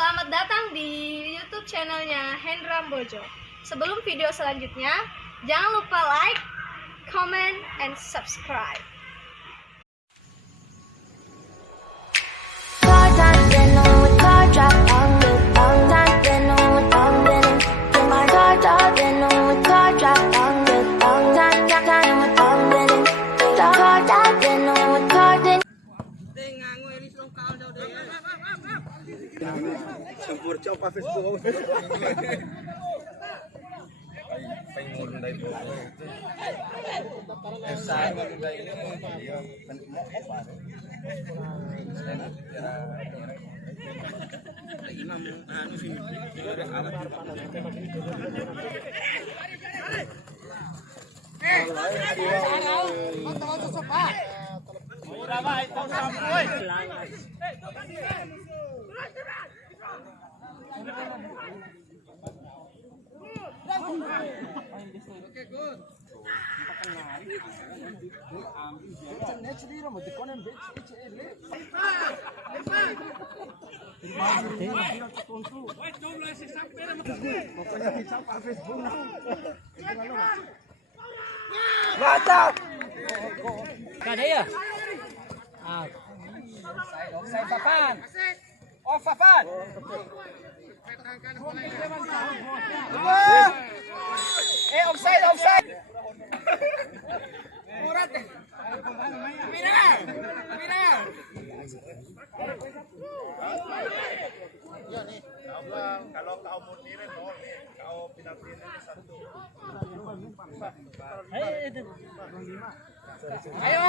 Selamat datang di YouTube channelnya Hendra Bojo. Sebelum video selanjutnya, jangan lupa like, comment, and subscribe. Campur coba Facebook. Pengen dari buku itu. Saya dari dia mau apa? Imam anu sih. Alat Oke, good. Kada ya? Saya Fafan. Oh, Fafan. Offside, offside. Murat. Mira. Ya nih, kalau kau munir nol nih, kau penalti ini satu. Ayo.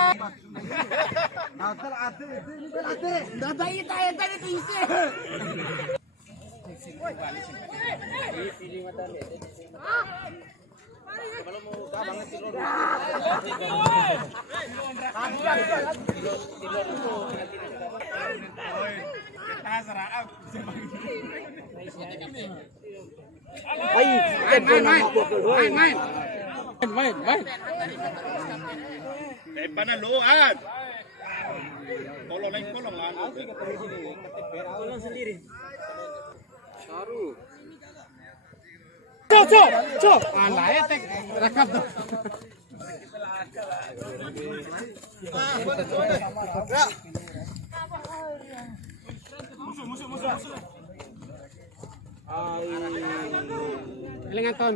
Main. Panaluan. Kolong. Tolong sendiri. Saru. Cok. Alay tek rakap tuh. Musuh. Elengan ton.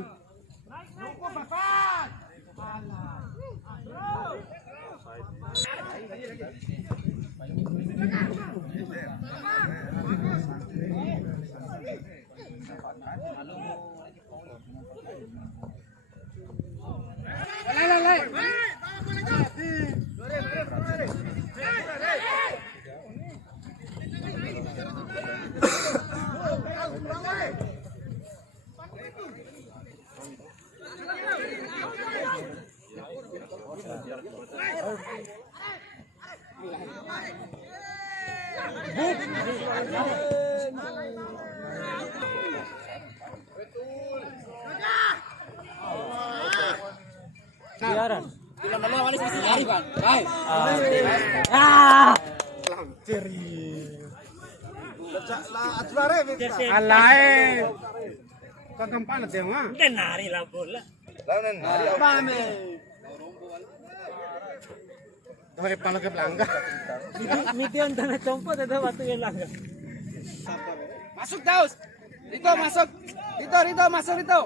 Siaran. Bila nama walis mesti nyari, Bang. Baik. Alay. Kagampan na dia nga. Nari la bola. Lawan hari apa? Pakai pala ke langga. Median tanah compot ada waktu yang langga. Masuk Daus. Rito masuk. Rito masuk Rito.